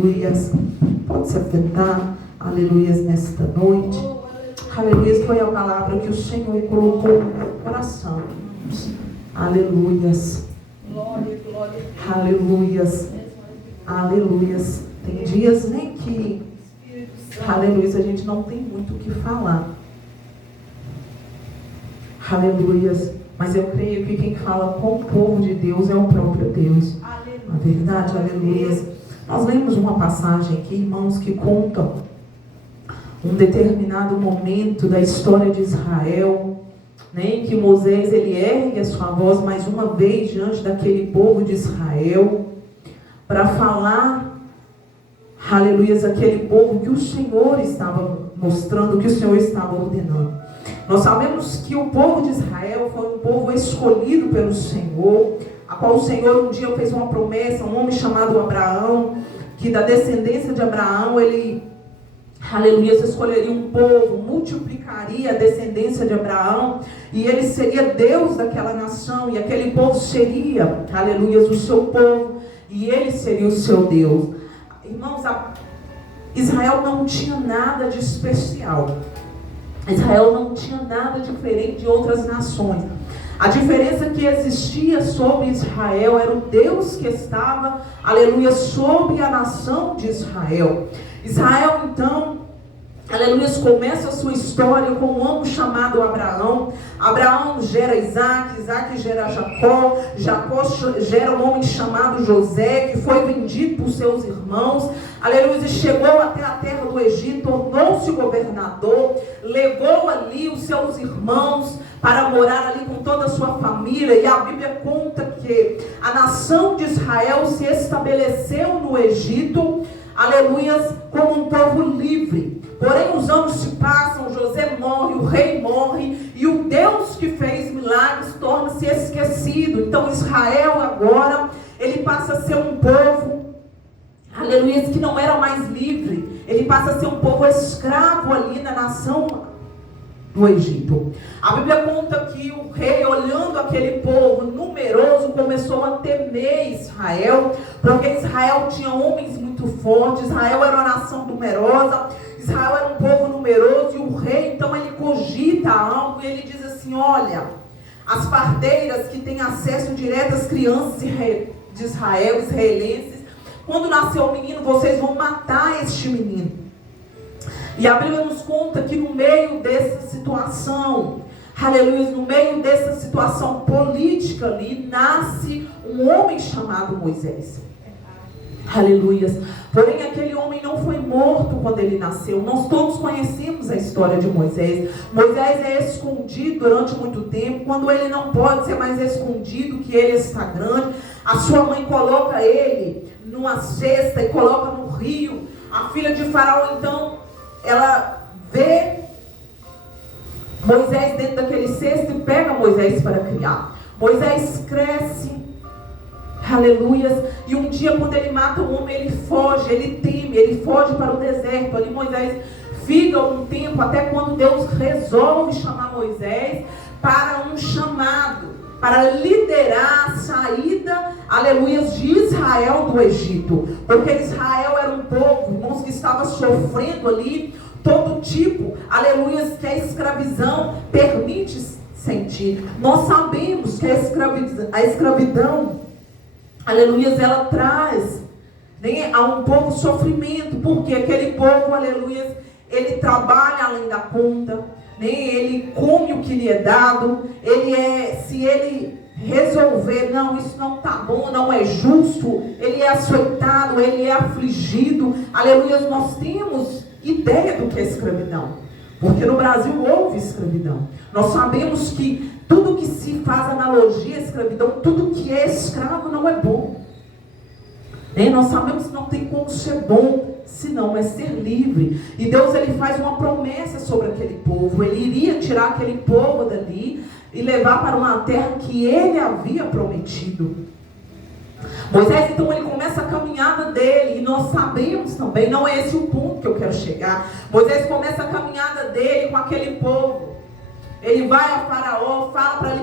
aleluias, pode se afetar, aleluias, nesta noite. Aleluias, foi a palavra que o Senhor colocou no meu coração. Aleluias. Aleluias. Aleluias. Tem dias nem que, aleluias, a gente não tem muito o que falar. Aleluias. Mas eu creio que quem fala com o povo de Deus é o próprio Deus. A verdade, aleluias. Nós lemos uma passagem aqui, irmãos, que conta um determinado momento da história de Israel, né, em que Moisés ele ergue a sua voz mais uma vez diante daquele povo de Israel, para falar, aleluias, aquele povo que o Senhor estava mostrando, que o Senhor estava ordenando. Nós sabemos que o povo de Israel foi um povo escolhido pelo Senhor, a qual o Senhor um dia fez uma promessa, um homem chamado Abraão, que da descendência de Abraão, ele, aleluia, escolheria um povo, multiplicaria a descendência de Abraão, e ele seria Deus daquela nação, e aquele povo seria, aleluia, o seu povo, e ele seria o seu Deus. Irmãos, Israel não tinha nada de especial. Israel não tinha nada diferente de outras nações. A diferença que existia sobre Israel era o Deus que estava, aleluia, sobre a nação de Israel. Israel, então, aleluia, começa a sua história com um homem chamado Abraão. Abraão gera Isaac, Isaac gera Jacó, Jacó gera um homem chamado José, que foi vendido por seus irmãos, aleluia, chegou até a terra do Egito, tornou-se governador, levou ali os seus irmãos para morar ali com toda a sua família, e a Bíblia conta que a nação de Israel se estabeleceu no Egito, aleluia, como um povo livre. Porém, os anos se passam, José morre, o rei morre, e o Deus que fez milagres torna-se esquecido. Então, Israel agora, ele passa a ser um povo, aleluia, que não era mais livre. Ele passa a ser um povo escravo ali na nação do Egito. A Bíblia conta que o rei, olhando aquele povo numeroso, começou a temer Israel, porque Israel tinha homens muito fortes, Israel era uma nação numerosa, Israel era um povo numeroso, e o rei, então, ele cogita algo, e ele diz assim: olha, as parteiras que têm acesso direto às crianças de Israel, israelenses, quando nascer o menino, vocês vão matar este menino. E a Bíblia nos conta que no meio dessa situação, aleluia, no meio dessa situação política ali, nasce um homem chamado Moisés. Aleluia. Porém, aquele homem não foi morto quando ele nasceu. Nós todos conhecemos a história de Moisés. Moisés é escondido durante muito tempo. Quando ele não pode ser mais escondido, que ele está grande, a sua mãe coloca ele numa cesta e coloca no rio. A filha de Faraó, então, ela vê Moisés dentro daquele cesto e pega Moisés para criar. Moisés cresce, aleluia, e um dia, quando ele mata o homem, ele foge, ele teme, ele foge para o deserto. Ali Moisés fica um tempo, até quando Deus resolve chamar Moisés para um chamado, para liderar a saída, aleluia, de Israel do Egito. Porque Israel era um povo, irmãos, que estava sofrendo ali todo tipo, aleluia, que a escravidão permite sentir. Nós sabemos que a escravidão, aleluia, ela traz, né, a um povo sofrimento, porque aquele povo, aleluia, ele trabalha além da conta, né, ele come o que lhe é dado, se ele resolver, não, isso não está bom, não é justo, ele é açoitado, ele é afligido, aleluia. Nós temos ideia do que é escravidão, porque no Brasil houve escravidão. Nós sabemos que tudo que se faz analogia à escravidão, tudo que é escravo não é bom. Nós sabemos que não tem como ser bom, senão é ser livre. E Deus, ele faz uma promessa sobre aquele povo. Ele iria tirar aquele povo dali e levar para uma terra que ele havia prometido. Moisés, então, ele começa a caminhada dele, e nós sabemos também, não é esse o ponto que eu quero chegar. Moisés começa a caminhada dele com aquele povo. Ele vai a Faraó, fala para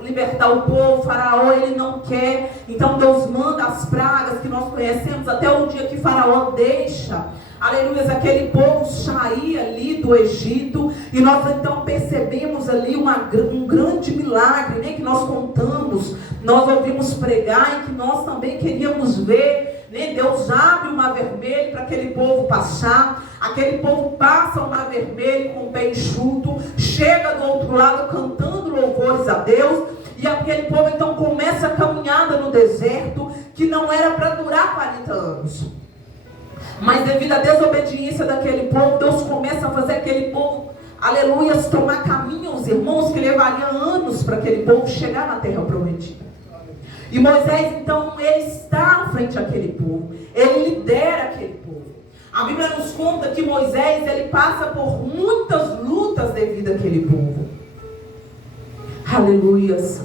libertar o povo. Faraó, ele não quer. Então Deus manda as pragas que nós conhecemos até o dia que Faraó deixa, aleluia, aquele povo sair ali do Egito. E nós então percebemos ali um grande milagre, né, que nós contamos, nós ouvimos pregar e que nós também queríamos ver, né? Deus abre o mar vermelho para aquele povo passar. Aquele povo passa o mar vermelho com o pé enxuto, chega do outro lado cantando louvores a Deus. E aquele povo então começa a caminhada no deserto, que não era para durar 40 anos. Mas devido à desobediência daquele povo, Deus começa a fazer aquele povo, aleluia, tomar caminhos, irmãos, que levaria anos para aquele povo chegar na terra prometida. E Moisés então, ele está à frente daquele povo, ele lidera aquele povo. A Bíblia nos conta que Moisés, ele passa por muitas lutas devido àquele povo. Aleluias.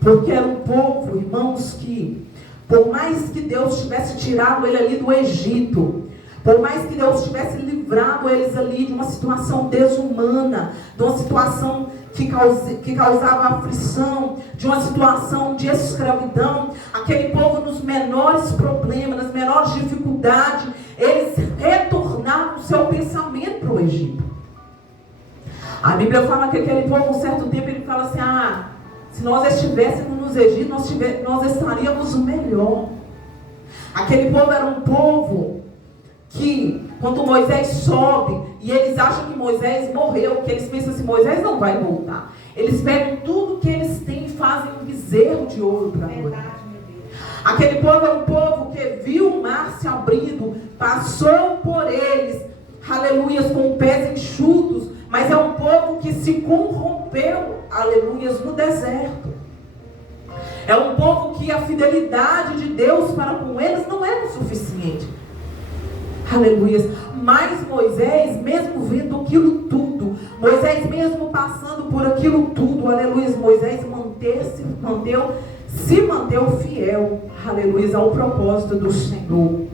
Porque era um povo, irmãos, que por mais que Deus tivesse tirado ele ali do Egito, por mais que Deus tivesse livrado eles ali de uma situação desumana, de uma situação que causava aflição, de uma situação de escravidão, aquele povo nos menores problemas, nas menores dificuldades, eles retornaram o seu pensamento para o Egito. A Bíblia fala que aquele povo, um certo tempo, ele fala assim, se nós estivéssemos nos Egito, nós estaríamos melhor. Aquele povo era um povo que, quando Moisés sobe, e eles acham que Moisés morreu, que eles pensam assim, Moisés não vai voltar. Eles pegam tudo que eles têm e fazem um bezerro de ouro para adorar. Aquele povo é um povo que viu o mar se abrindo, passou por eles, aleluias, com pés enxutos, mas é um povo que se corrompeu, aleluias, no deserto. É um povo que a fidelidade de Deus para com eles não era o suficiente. Aleluias. Mas Moisés, mesmo vendo aquilo tudo, Moisés mesmo passando por aquilo tudo, aleluias, Moisés se manteve fiel, aleluias, ao propósito do Senhor.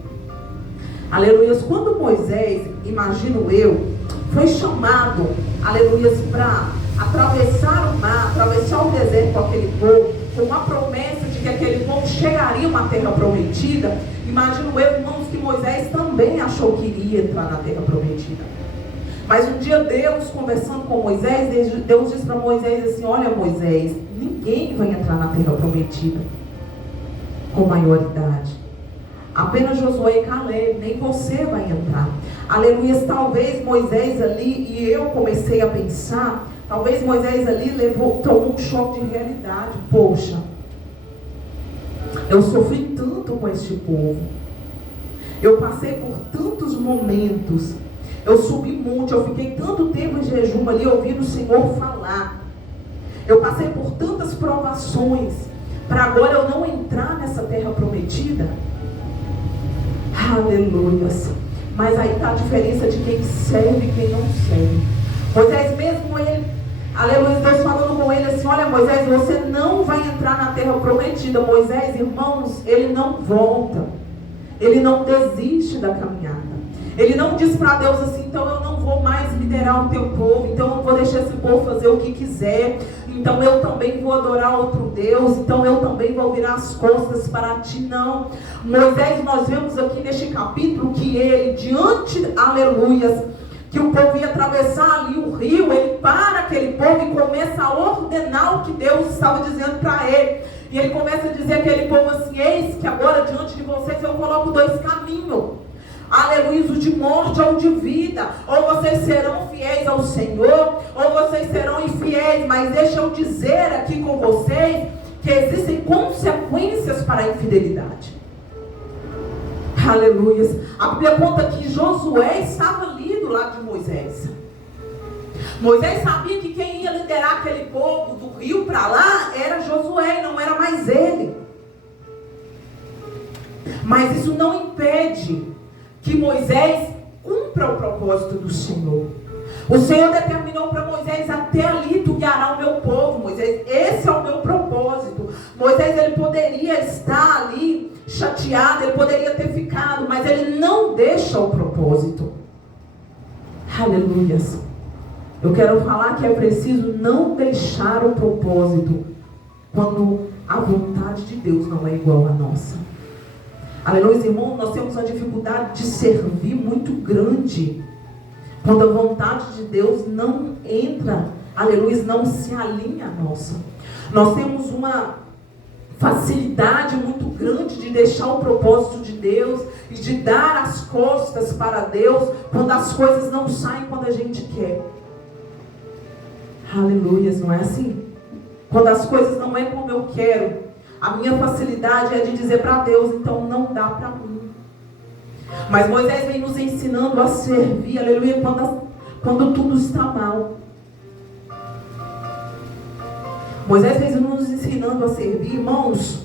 Aleluias. Quando Moisés, imagino eu, foi chamado, aleluias, para atravessar o mar, atravessar o deserto com aquele povo, com a promessa de que aquele povo chegaria a uma terra prometida, imagino eu, irmãos, que Moisés também achou que iria entrar na terra prometida. Mas um dia Deus, conversando com Moisés, Deus disse para Moisés assim, olha Moisés, ninguém vai entrar na terra prometida com maioridade. Apenas Josué e Caleb, nem você vai entrar. Aleluia, talvez Moisés ali, e eu comecei a pensar, talvez Moisés ali tomou um choque de realidade. Poxa, eu sofri tanto com este povo. Eu passei por tantos momentos. Eu subi monte, eu fiquei tanto tempo em jejum ali, ouvindo o Senhor falar. Eu passei por tantas provações, para agora eu não entrar nessa terra prometida. Aleluia. Mas aí está a diferença de quem serve e quem não serve. Moisés mesmo, ele, aleluia, Deus falando com ele assim, olha Moisés, você não vai entrar na terra prometida. Moisés, irmãos, ele não volta. Ele não desiste da caminhada. Ele não diz para Deus assim, então eu não vou mais liderar o teu povo, então eu não vou deixar esse povo fazer o que quiser, então eu também vou adorar outro Deus, então eu também vou virar as costas para ti. Não. Moisés, nós vemos aqui neste capítulo que ele, diante, aleluias, que o povo ia atravessar ali o rio, ele para aquele povo e começa a ordenar o que Deus estava dizendo para ele. E ele começa a dizer àquele povo assim, eis que agora diante de vocês eu coloco dois caminhos. Aleluia, o de morte ou de vida. Ou vocês serão fiéis ao Senhor, ou vocês serão infiéis. Mas deixa eu dizer aqui com vocês que existem consequências para a infidelidade. Aleluia. A Bíblia conta que Josué estava ali do lado de Moisés. Moisés sabia que quem ia liderar aquele povo do rio para lá era Josué, não era mais ele. Mas isso não impede que Moisés cumpra o propósito do Senhor. O Senhor determinou para Moisés, até ali tu guiarás o meu povo, Moisés, esse é o meu propósito. Moisés, ele poderia estar ali chateado, ele poderia ter ficado, mas ele não deixa o propósito. Aleluia. Eu quero falar que é preciso não deixar o propósito quando a vontade de Deus não é igual à nossa. Aleluia, irmão, nós temos uma dificuldade de servir muito grande quando a vontade de Deus não entra, aleluia, não se alinha à nossa. Nós temos uma facilidade muito grande de deixar o propósito de Deus e de dar as costas para Deus quando as coisas não saem quando a gente quer. Aleluia, não é assim? Quando as coisas não é como eu quero, a minha facilidade é de dizer para Deus, então não dá para mim. Mas Moisés vem nos ensinando a servir, aleluia, quando tudo está mal. Moisés vem nos ensinando a servir, irmãos,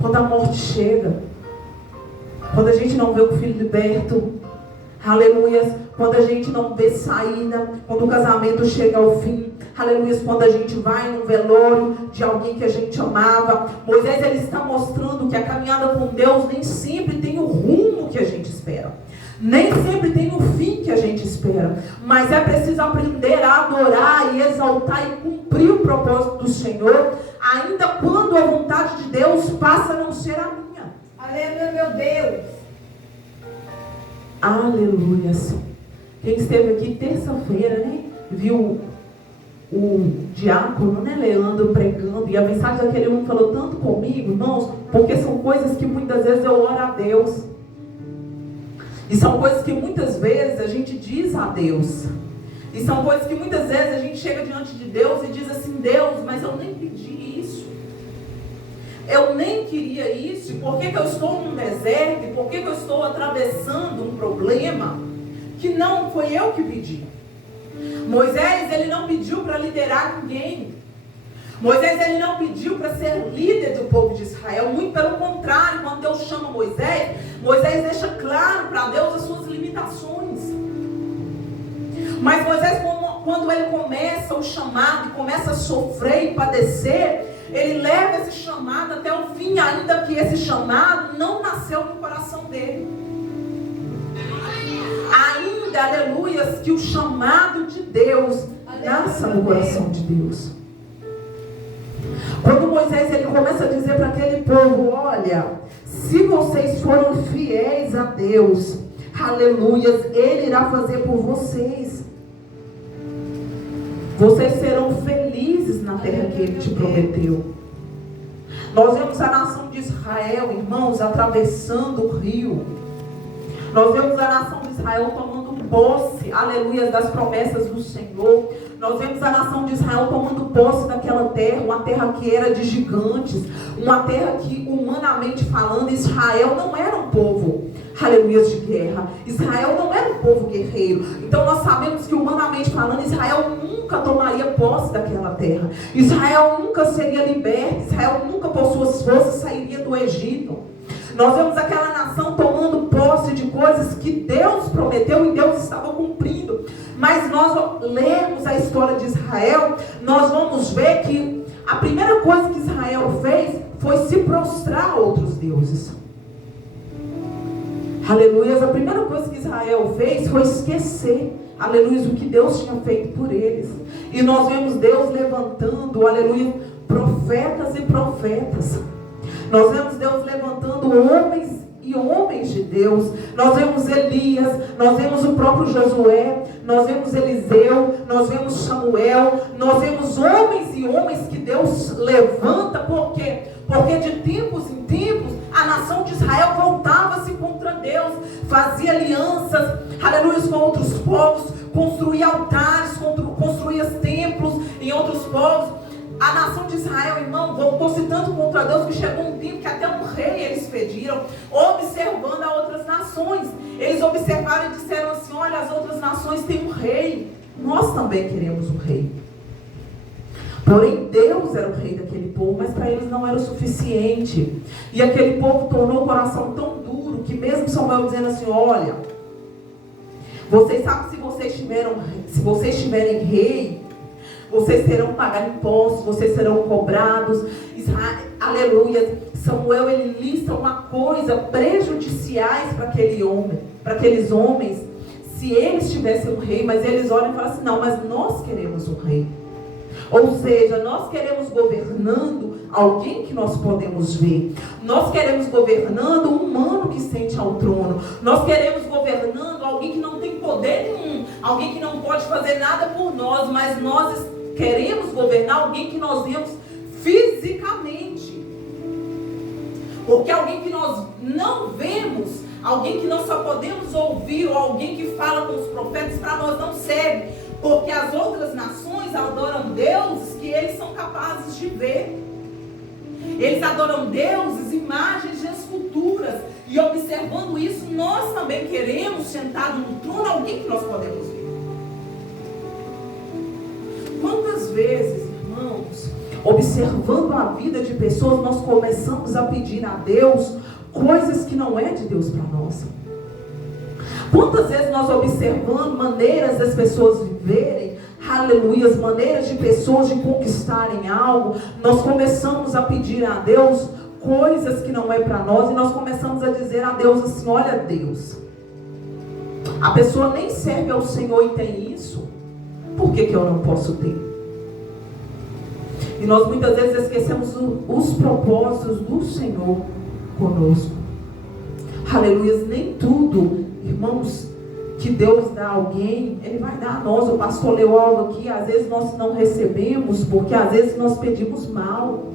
quando a morte chega, quando a gente não vê o filho liberto, aleluia, quando a gente não vê saída, quando o casamento chega ao fim, aleluia, quando a gente vai num velório de alguém que a gente amava. Moisés, ele está mostrando que a caminhada com Deus nem sempre tem o rumo que a gente espera, nem sempre tem o fim que a gente espera, mas é preciso aprender a adorar e exaltar e cumprir o propósito do Senhor, ainda quando a vontade de Deus passa a não ser a minha. Aleluia, meu Deus. Aleluia. Quem esteve aqui terça-feira, né, viu o diácono, né, Leandro, pregando, e a mensagem daquele homem falou tanto comigo, irmãos, porque são coisas que muitas vezes eu oro a Deus, e são coisas que muitas vezes a gente diz a Deus, e são coisas que muitas vezes a gente chega diante de Deus e diz assim, Deus, mas eu nem pedi isso, eu nem queria isso, e por que eu estou num deserto, e por que eu estou atravessando um problema que não foi eu que pedi? Moisés, ele não pediu para liderar ninguém. Moisés, ele não pediu para ser líder do povo de Israel. Muito pelo contrário, quando Deus chama Moisés, Moisés deixa claro para Deus as suas limitações. Mas Moisés, quando ele começa o chamado, começa a sofrer e padecer, ele leva esse chamado até o fim, ainda que esse chamado não nasceu no coração dele. Ainda, aleluia, que o chamado de Deus nasça no coração de Deus. Quando Moisés, ele começa a dizer para aquele povo, olha, se vocês forem fiéis a Deus, aleluia, Ele irá fazer por vocês. Vocês serão felizes na terra que Ele te prometeu. Nós vemos a nação de Israel, irmãos, atravessando o rio. Nós vemos a nação de Israel tomando posse, aleluia, das promessas do Senhor. Nós vemos a nação de Israel tomando posse daquela terra, uma terra que era de gigantes, uma terra que, humanamente falando, Israel não era um povo, aleluia, de guerra. Israel não era um povo guerreiro. Então nós sabemos que, humanamente falando, Israel nunca tomaria posse daquela terra. Israel nunca seria liberto. Israel nunca, por suas forças, sairia do Egito. Nós vemos aquela nação tomando posse de coisas que Deus prometeu e Deus estava cumprindo. Mas nós lemos a história de Israel, nós vamos ver que a primeira coisa que Israel fez foi se prostrar a outros deuses. Aleluia, a primeira coisa que Israel fez foi esquecer, aleluia, o que Deus tinha feito por eles. E nós vemos Deus levantando, aleluia, profetas e profetas. Nós vemos Deus levantando homens e homens de Deus. Nós vemos Elias, nós vemos o próprio Josué, nós vemos Eliseu, nós vemos Samuel, nós vemos homens e homens que Deus levanta. Por quê? Porque de tempos em tempos a nação de Israel voltava-se contra Deus, fazia alianças, aleluia, com outros povos, construía altares, construía templos em outros povos. A nação de Israel, irmão, voltou-se tanto contra Deus que chegou um tempo que até um rei eles pediram, observando a outras nações. Eles observaram e disseram assim, olha, as outras nações têm um rei, nós também queremos um rei. Porém, Deus era o rei daquele povo, mas para eles não era o suficiente. E aquele povo tornou o coração tão duro, que mesmo Samuel dizendo assim, olha, vocês sabem que se vocês tiverem rei, vocês terão que pagar impostos, vocês serão cobrados. Aleluia. Samuel, ele lista uma coisa prejudiciais para aqueles homens, se eles tivessem um rei, mas eles olham e falam assim, não, mas nós queremos um rei. Ou seja, nós queremos governando alguém que nós podemos ver. Nós queremos governando um humano que sente ao trono. Nós queremos governando alguém que não tem poder nenhum. Alguém que não pode fazer nada por nós. Mas nós queremos governar alguém que nós vemos fisicamente. Porque alguém que nós não vemos, alguém que nós só podemos ouvir, ou alguém que fala com os profetas, para nós não serve. Porque as outras nações adoram deuses que eles são capazes de ver. Eles adoram deuses, imagens de esculturas. E observando isso, nós também queremos, sentado no trono, alguém que nós podemos ver. Quantas vezes, irmãos, observando a vida de pessoas, nós começamos a pedir a Deus coisas que não é de Deus para nós? Quantas vezes nós observando maneiras das pessoas viverem, aleluia, maneiras de pessoas de conquistarem algo, nós começamos a pedir a Deus coisas que não é para nós, e nós começamos a dizer a Deus assim, olha Deus, a pessoa nem serve ao Senhor e tem isso, por que eu não posso ter? E nós muitas vezes esquecemos os propósitos do Senhor conosco. Aleluia, nem tudo, irmãos, que Deus dá a alguém, Ele vai dar a nós. O pastor leu algo aqui, às vezes nós não recebemos, porque às vezes nós pedimos mal.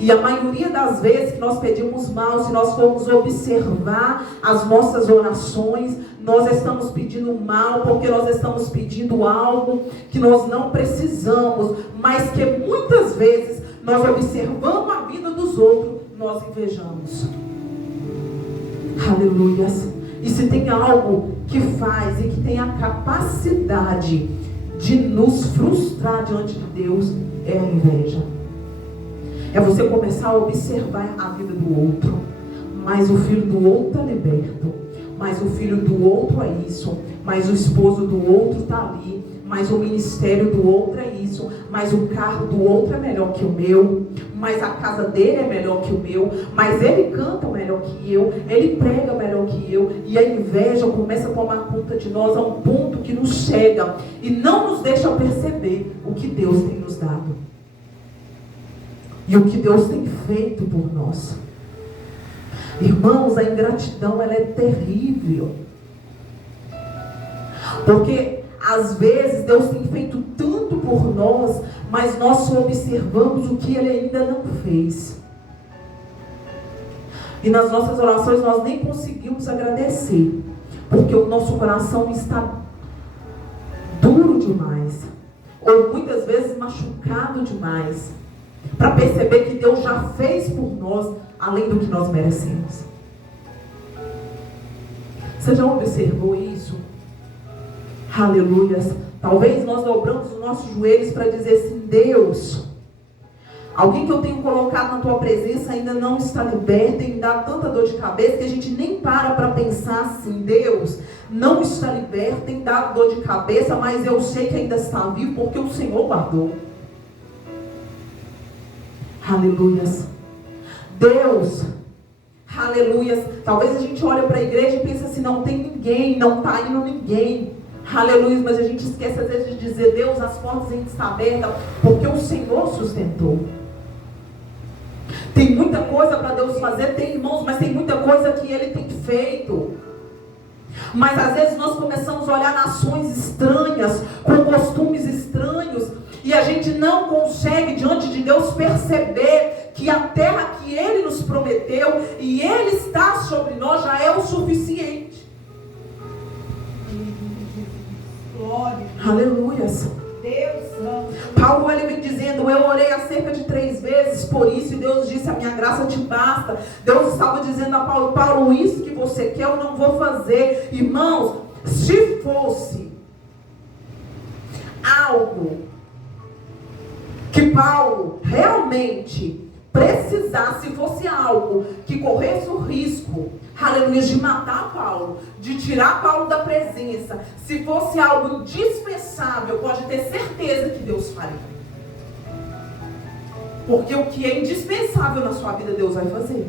E a maioria das vezes que nós pedimos mal, se nós formos observar as nossas orações, nós estamos pedindo mal, porque nós estamos pedindo algo que nós não precisamos, mas que muitas vezes nós observamos a vida dos outros, nós invejamos. Aleluia. E se tem algo que faz e que tem a capacidade de nos frustrar diante de Deus, é a inveja. É você começar a observar a vida do outro. Mas o filho do outro está liberto. Mas o filho do outro é isso. Mas o esposo do outro está ali. Mas o ministério do outro é isso. Mas o carro do outro é melhor que o meu. Mas a casa dele é melhor que o meu. Mas ele canta melhor que eu. Ele prega melhor que eu. E a inveja começa a tomar conta de nós a um ponto que nos cega e não nos deixa perceber o que Deus tem nos dado. E o que Deus tem feito por nós. Irmãos, a ingratidão, ela é terrível. Porque às vezes Deus tem feito tanto por nós, mas nós só observamos o que Ele ainda não fez. E nas nossas orações nós nem conseguimos agradecer, porque o nosso coração está duro demais, ou muitas vezes machucado demais, para perceber que Deus já fez por nós além do que nós merecemos. Você já observou isso? Aleluia. Talvez nós dobramos os nossos joelhos para dizer assim, Deus, alguém que eu tenho colocado na tua presença ainda não está liberto e me dá tanta dor de cabeça que a gente nem para pensar assim, Deus, não está liberto, tem dado dor de cabeça, mas eu sei que ainda está vivo porque o Senhor guardou. Aleluia. Deus, aleluia. Talvez a gente olhe para a igreja e pense assim, não tem ninguém, não está indo ninguém. Aleluia, mas a gente esquece às vezes de dizer, Deus, as portas ainda estão abertas, porque o Senhor sustentou. Tem muita coisa para Deus fazer, tem irmãos, mas tem muita coisa que Ele tem feito. Mas às vezes nós começamos a olhar nações estranhas, com costumes estranhos, e a gente não consegue diante de Deus perceber que a terra que Ele nos prometeu e Ele está sobre nós já é o suficiente. Glória. Aleluia. Deus santo. Paulo, ele vem dizendo, eu orei cerca de 3 vezes por isso, e Deus disse, a minha graça te basta. Deus estava dizendo a Paulo, Paulo, isso que você quer eu não vou fazer. Irmãos, se fosse algo que Paulo realmente precisasse, se fosse algo que corresse o risco, aleluia, de matar Paulo, de tirar Paulo da presença, se fosse algo indispensável, pode ter certeza que Deus faria. Porque o que é indispensável na sua vida, Deus vai fazer.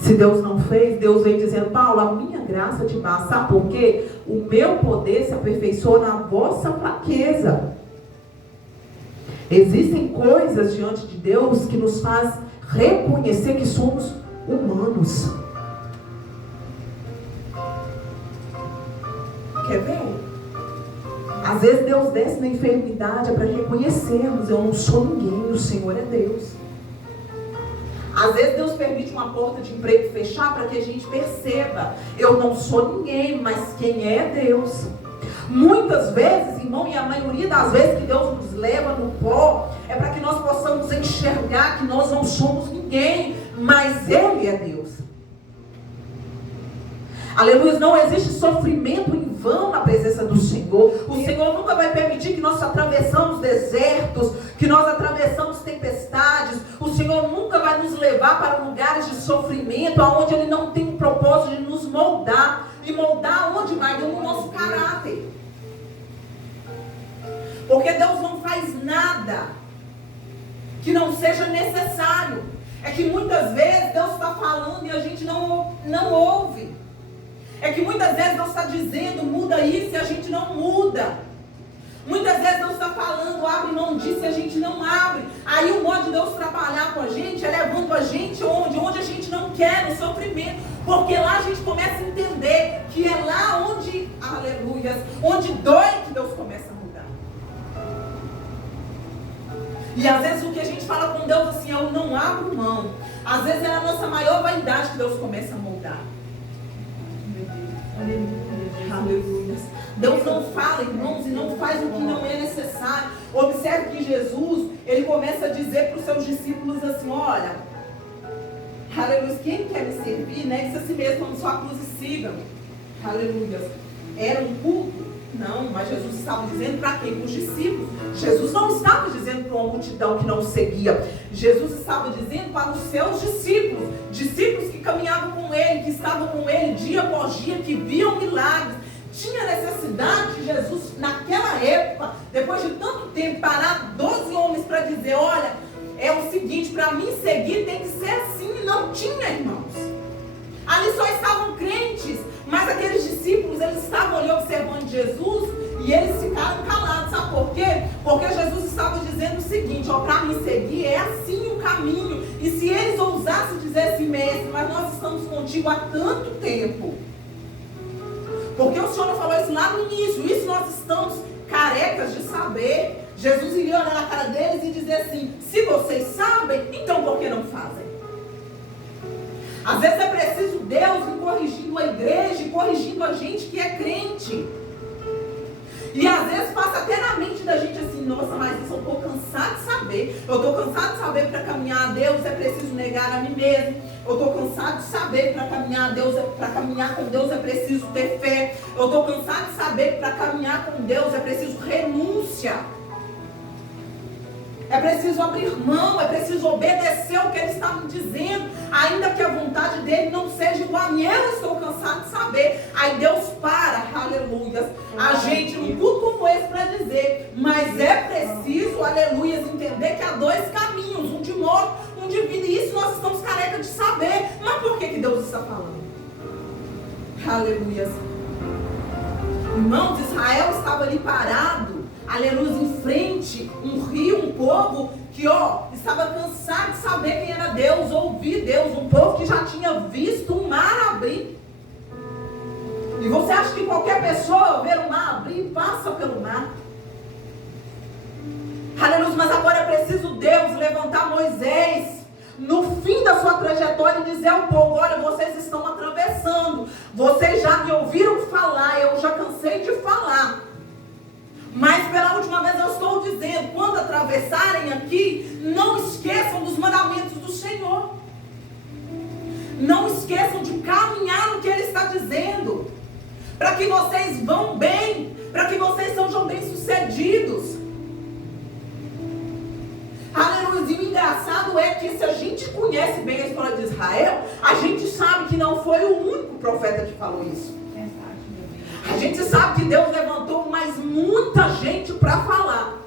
Se Deus não fez, Deus vem dizendo: Paulo, a minha graça te basta. Sabe por quê? O meu poder se aperfeiçoa na vossa fraqueza. Existem coisas diante de Deus que nos faz reconhecer que somos humanos. Quer ver? Às vezes Deus desce na enfermidade para reconhecermos: eu não sou ninguém, o Senhor é Deus. Às vezes Deus permite uma porta de emprego fechar para que a gente perceba: eu não sou ninguém, mas quem é Deus. Muitas vezes, irmão, e a maioria das vezes que Deus nos leva no pó, é para que nós possamos enxergar que nós não somos ninguém, mas Ele é Deus. Aleluia, não existe sofrimento em vão na presença do Senhor. O Senhor nunca vai permitir que nós atravessamos desertos, que nós atravessamos tempestades. O Senhor nunca vai nos levar para lugares de sofrimento, onde Ele não tem o propósito de nos moldar. E moldar onde vai? No nosso caráter. Porque Deus não faz nada que não seja necessário. É que muitas vezes Deus está falando e a gente não ouve. É que muitas vezes Deus está dizendo: muda isso, e a gente não muda. Muitas vezes Deus está falando: abre mão disso, e a gente não abre. Aí o modo de Deus trabalhar com a gente é levando a gente onde a gente não quer, no sofrimento. Porque lá a gente começa a entender que é lá onde, aleluia, onde dói, que Deus começa a mudar. E às vezes o que a gente fala com Deus assim: eu não abro mão. Às vezes é a nossa maior vaidade que Deus começa a moldar. Aleluia. Deus não fala, irmãos, e não faz o que não é necessário. Observe que Jesus, ele começa a dizer para os seus discípulos assim: olha, aleluia, quem quer me servir, negue-se a si mesmo, tome sua cruz e siga. Aleluia. Era um culto? Não, mas Jesus estava dizendo para quem? Para os discípulos. Jesus não estava dizendo para uma multidão que não seguia. Jesus estava dizendo para os seus discípulos. Discípulos que caminhavam com Ele, que estavam com Ele dia após dia, que viam milagres. Tinha necessidade de Jesus, naquela época, depois de tanto tempo, parar 12 homens para dizer: olha, é o seguinte, para mim seguir tem que ser assim. Não tinha, irmãos. Ali só estavam crentes, mas aqueles discípulos, eles estavam ali observando Jesus e eles ficaram calados. Sabe por quê? Porque Jesus estava dizendo o seguinte: ó, para me seguir é assim o caminho. E se eles ousassem dizer assim: mestre, mas nós estamos contigo há tanto tempo. Porque o Senhor não falou isso lá no início. Isso nós estamos carecas de saber. Jesus iria olhar na cara deles e dizer assim: se vocês sabem, então por que não fazem? Às vezes é preciso Deus ir corrigindo a igreja e corrigindo a gente que é crente. E às vezes passa até na mente da gente assim: nossa, mas isso eu estou cansado de saber. Eu estou cansado de saber que para caminhar a Deus é preciso negar a mim mesmo. Eu estou cansado de saber que para caminhar a Deus, para caminhar com Deus é preciso ter fé. Eu estou cansado de saber que para caminhar com Deus é preciso renúncia. É preciso abrir mão, é preciso obedecer o que Ele está me dizendo, ainda que a vontade dEle não seja igual a minha. Eu estou cansado de saber. Aí Deus para, aleluia, a gente num culto como esse para dizer: mas é preciso, aleluia, entender que há dois caminhos, um de morte, um de vida. E isso nós estamos carecas de saber. Mas por que Deus está falando? Aleluia. Irmãos, Israel estava ali parado, aleluia, em frente, um rio, um povo que, estava cansado de saber quem era Deus, ouvir Deus, um povo que já tinha visto o mar abrir. E você acha que qualquer pessoa ver o mar abrir, passa pelo mar? Aleluia, mas agora é preciso Deus levantar Moisés no fim da sua trajetória e dizer ao povo: olha, vocês estão atravessando, vocês já me ouviram falar, eu já cansei de falar. Mas pela última vez eu estou dizendo: quando atravessarem aqui, não esqueçam dos mandamentos do Senhor. Não esqueçam de caminhar no que Ele está dizendo, para que vocês vão bem, para que vocês sejam bem-sucedidos. Aleluia. E o engraçado é que, se a gente conhece bem a história de Israel, a gente sabe que não foi o único profeta que falou isso. A gente sabe que Deus levantou mais muita gente para falar.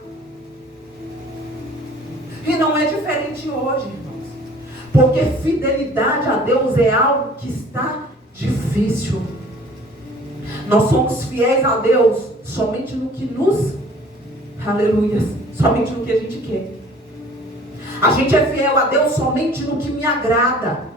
E não é diferente hoje, irmãos. Porque fidelidade a Deus é algo que está difícil. Nós somos fiéis a Deus somente no que nos, aleluia, somente no que a gente quer. A gente é fiel a Deus somente no que me agrada.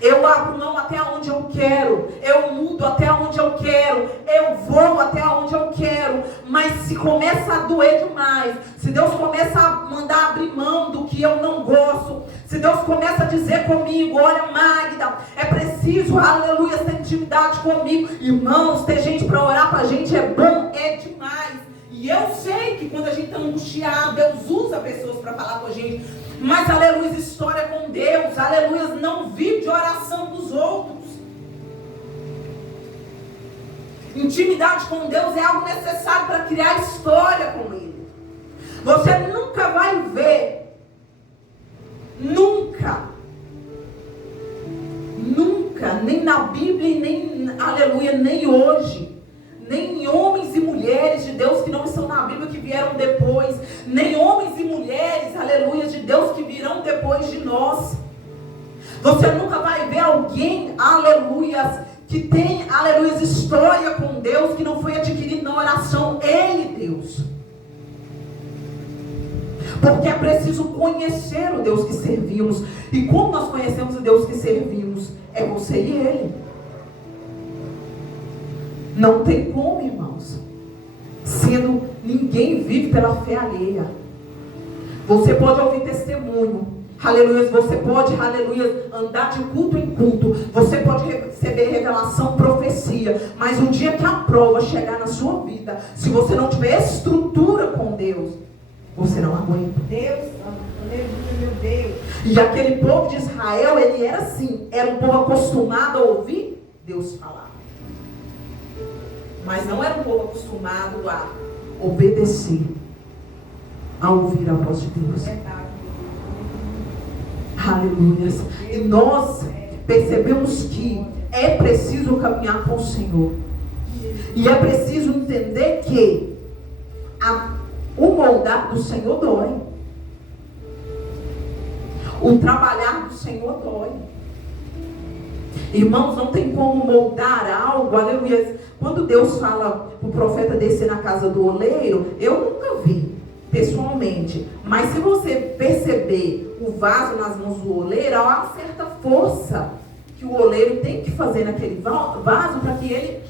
Eu abro mão até onde eu quero. Eu mudo até onde eu quero. Eu vou até onde eu quero. Mas se começa a doer demais, se Deus começa a mandar abrir mão do que eu não gosto, se Deus começa a dizer comigo, olha Magda, é preciso, aleluia, ter intimidade comigo. Irmãos, ter gente para orar para a gente é bom, é demais. E eu sei que quando a gente está angustiado, Deus usa pessoas para falar com a gente. Mas, aleluia, história com Deus, aleluia, não vive de oração dos outros. Intimidade com Deus é algo necessário para criar história com Ele. Você nunca vai ver, nunca, nem na Bíblia, nem, aleluia, nem hoje, nem homens e mulheres de Deus que não estão na Bíblia, que vieram depois, nem homens e mulheres, aleluia, de Deus que virão depois de nós. Você nunca vai ver alguém, aleluia, que tem, aleluia, história com Deus, que não foi adquirido na oração. Ele, Deus. Porque é preciso conhecer o Deus que servimos. E como nós conhecemos o Deus que servimos? É você e Ele. Não tem como, irmãos. Sendo ninguém vive pela fé alheia. Você pode ouvir testemunho. Aleluia. Você pode, aleluia, andar de culto em culto. Você pode receber revelação, profecia. Mas um dia que a prova chegar na sua vida, se você não tiver estrutura com Deus, você não aguenta. Deus, aleluia, meu Deus. E aquele povo de Israel, ele era assim. Era um povo acostumado a ouvir Deus falar. Mas não era um povo acostumado a obedecer, a ouvir a voz de Deus. Aleluia. E nós percebemos que é preciso caminhar com o Senhor. E é preciso entender que o moldar do Senhor dói. O trabalhar do Senhor dói. Irmãos, não tem como moldar algo, aleluia. Quando Deus fala para o profeta descer na casa do oleiro, eu nunca vi, pessoalmente. Mas se você perceber o vaso nas mãos do oleiro, há uma certa força que o oleiro tem que fazer naquele vaso para que ele